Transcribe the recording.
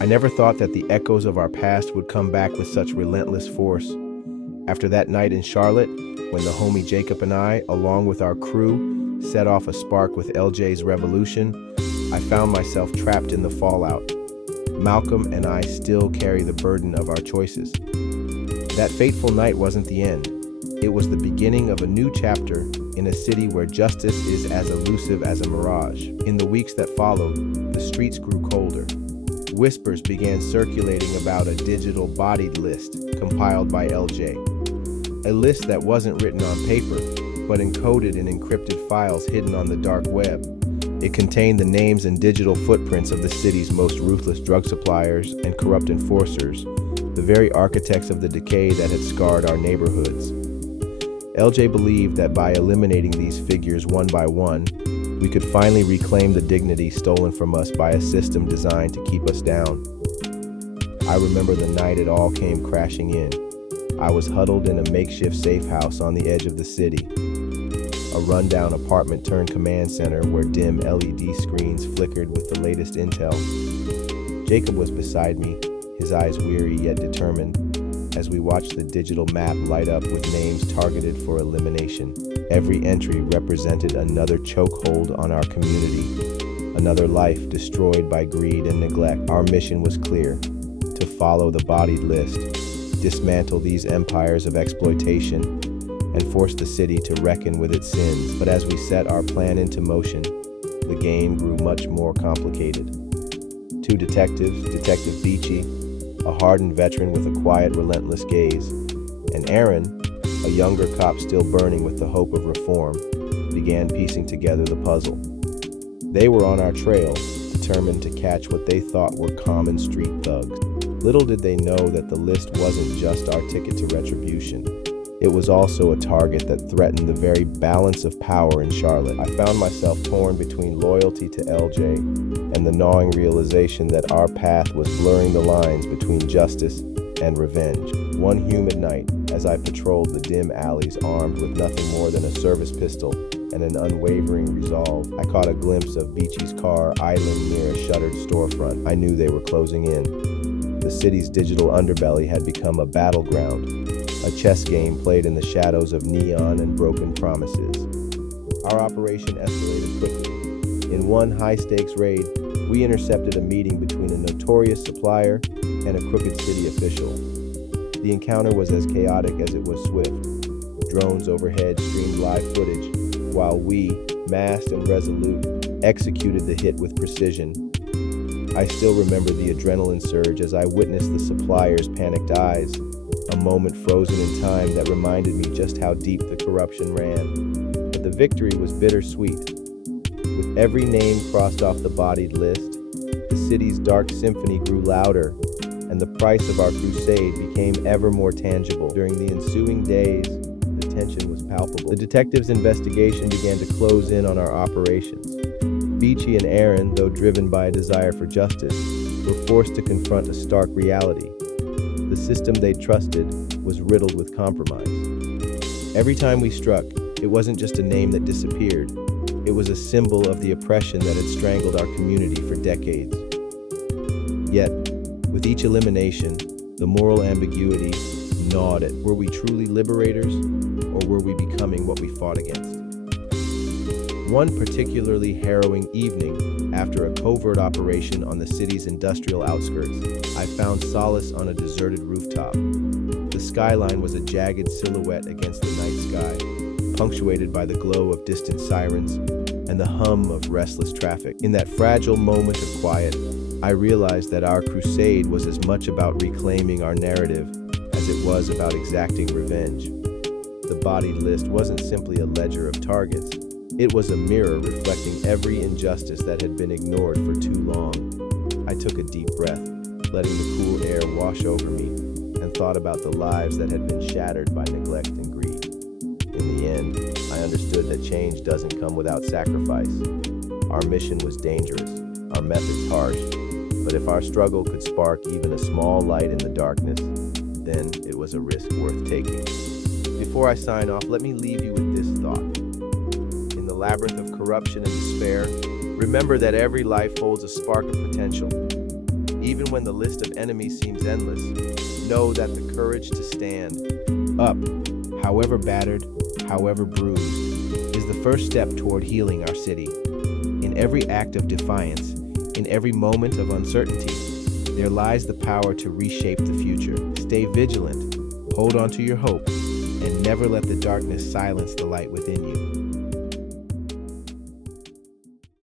I never thought that the echoes of our past would come back with such relentless force. After that night in Charlotte, when the homie Jacob and I, along with our crew, set off a spark with LJ's revolution, I found myself trapped in the fallout. Malcolm and I still carry the burden of our choices. That fateful night wasn't the end. It was the beginning of a new chapter in a city where justice is as elusive as a mirage. In the weeks that followed, the streets grew colder. Whispers began circulating about a digital bodied list compiled by LJ. A list that wasn't written on paper, but encoded in encrypted files hidden on the dark web. It contained the names and digital footprints of the city's most ruthless drug suppliers and corrupt enforcers, the very architects of the decay that had scarred our neighborhoods. LJ believed that by eliminating these figures one by one, we could finally reclaim the dignity stolen from us by a system designed to keep us down. I remember the night it all came crashing in. I was huddled in a makeshift safe house on the edge of the city. A rundown apartment turned command center where dim LED screens flickered with the latest intel. Jacob was beside me, his eyes weary yet determined, as we watched the digital map light up with names targeted for elimination. Every entry represented another chokehold on our community, another life destroyed by greed and neglect. Our mission was clear: to follow the bodied list, dismantle these empires of exploitation, and force the city to reckon with its sins. But as we set our plan into motion, the game grew much more complicated. Two detectives, Detective Beachy, a hardened veteran with a quiet, relentless gaze, and Aaron, a younger cop still burning with the hope of reform, began piecing together the puzzle. They were on our trail, determined to catch what they thought were common street thugs. Little did they know that the list wasn't just our ticket to retribution. It was also a target that threatened the very balance of power in Charlotte. I found myself torn between loyalty to LJ and the gnawing realization that our path was blurring the lines between justice and revenge. One humid night, as I patrolled the dim alleys armed with nothing more than a service pistol and an unwavering resolve, I caught a glimpse of Beachy's car idling near a shuttered storefront. I knew they were closing in. The city's digital underbelly had become a battleground, a chess game played in the shadows of neon and broken promises. Our operation escalated quickly. In one high-stakes raid, we intercepted a meeting between a notorious supplier and a crooked city official. The encounter was as chaotic as it was swift. Drones overhead streamed live footage, while we, masked and resolute, executed the hit with precision. I still remember the adrenaline surge as I witnessed the supplier's panicked eyes, a moment frozen in time that reminded me just how deep the corruption ran. But the victory was bittersweet. With every name crossed off the bodied list, the city's dark symphony grew louder, and the price of our crusade became ever more tangible. During the ensuing days, the tension was palpable. The detectives' investigation began to close in on our operations. Beachy and Aaron, though driven by a desire for justice, were forced to confront a stark reality. The system they trusted was riddled with compromise. Every time we struck, it wasn't just a name that disappeared. It was a symbol of the oppression that had strangled our community for decades. Yet, with each elimination, the moral ambiguity gnawed at, were we truly liberators, or were we becoming what we fought against? One particularly harrowing evening, after a covert operation on the city's industrial outskirts, I found solace on a deserted rooftop. The skyline was a jagged silhouette against the night sky, punctuated by the glow of distant sirens and the hum of restless traffic. In that fragile moment of quiet, I realized that our crusade was as much about reclaiming our narrative as it was about exacting revenge. The bodied list wasn't simply a ledger of targets. It was a mirror reflecting every injustice that had been ignored for too long. I took a deep breath, letting the cool air wash over me, and thought about the lives that had been shattered by neglect and greed. In the end, I understood that change doesn't come without sacrifice. Our mission was dangerous, our methods harsh, but if our struggle could spark even a small light in the darkness, then it was a risk worth taking. Before I sign off, let me leave you with this thought. In the labyrinth of corruption and despair, remember that every life holds a spark of potential. Even when the list of enemies seems endless, know that the courage to stand up, however battered, however bruised, is the first step toward healing our city. In every act of defiance, in every moment of uncertainty, there lies the power to reshape the future. Stay vigilant, hold on to your hope, and never let the darkness silence the light within you.